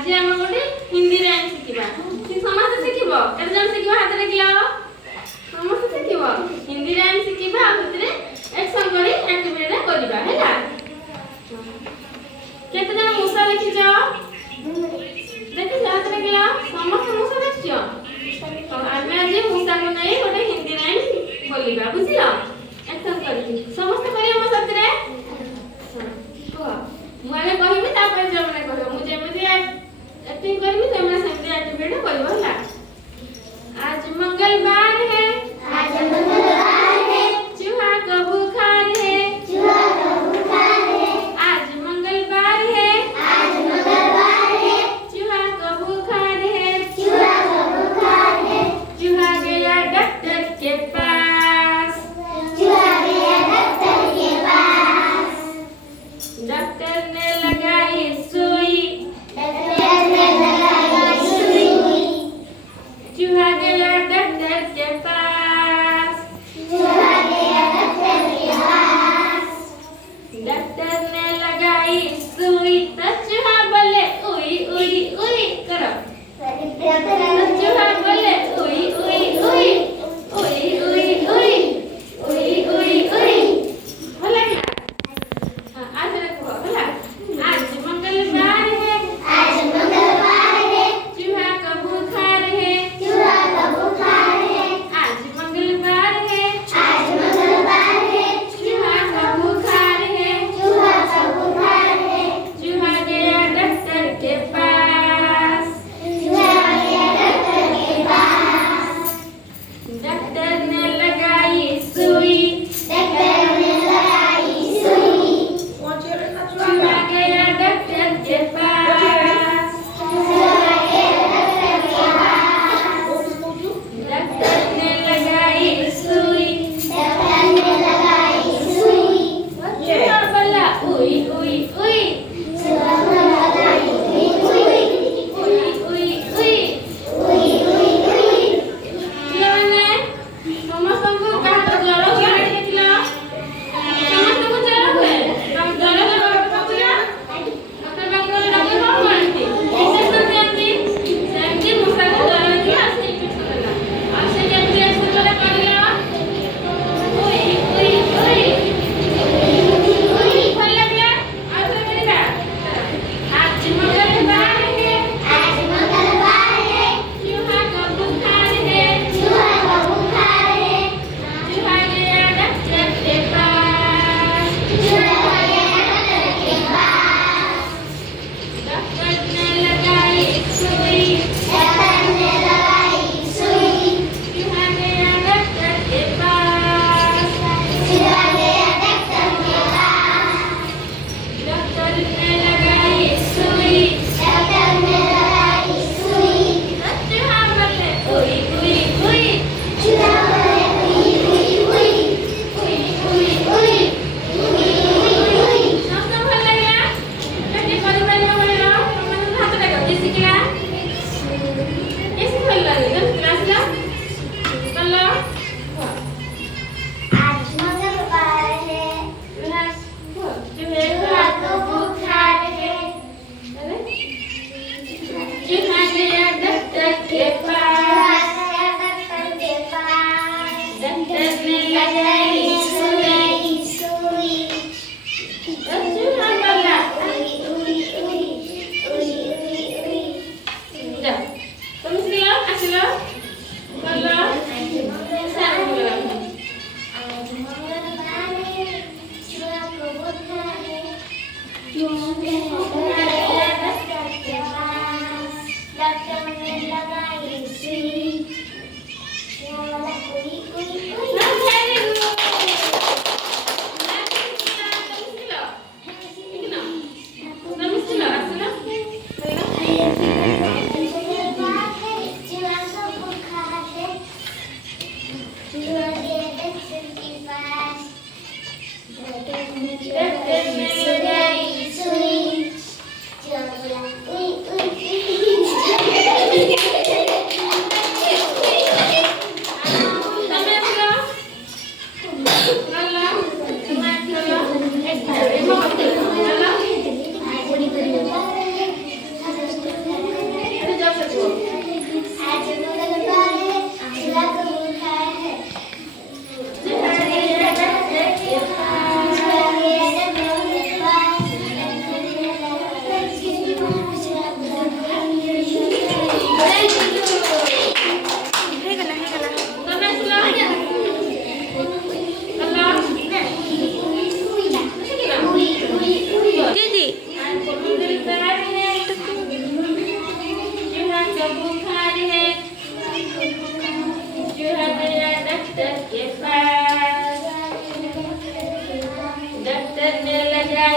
आज हम गोटे हिंदी राइम शिखिबा समस्त शिखिबो केते जण शिखिबो हाथ देखिला समस्त शिखिबो हिंदी राइम शिखिबा आ भीतरे एक्शन करी एक्टिविटी करिबा हैला केते जण मूसा लिखिछ देखि हाथ देखिला समस्त मूसा देखियो आमे आज मूसा को नै गोटे हिंदी राइम बोलिबा बुझिलो एक्शन करी समस्त करियो मो साथरे को मुझे कहबी तापर जमने कहबो मु जेमति एक्टिंग करबी तमने सेमति एक्टिविटी करबो होला आज मंगलवार है चूहा का बुखार है आज मंगलवार है चूहा का बुखार है चूहा गया डॉक्टर के पास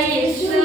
ଇସୁ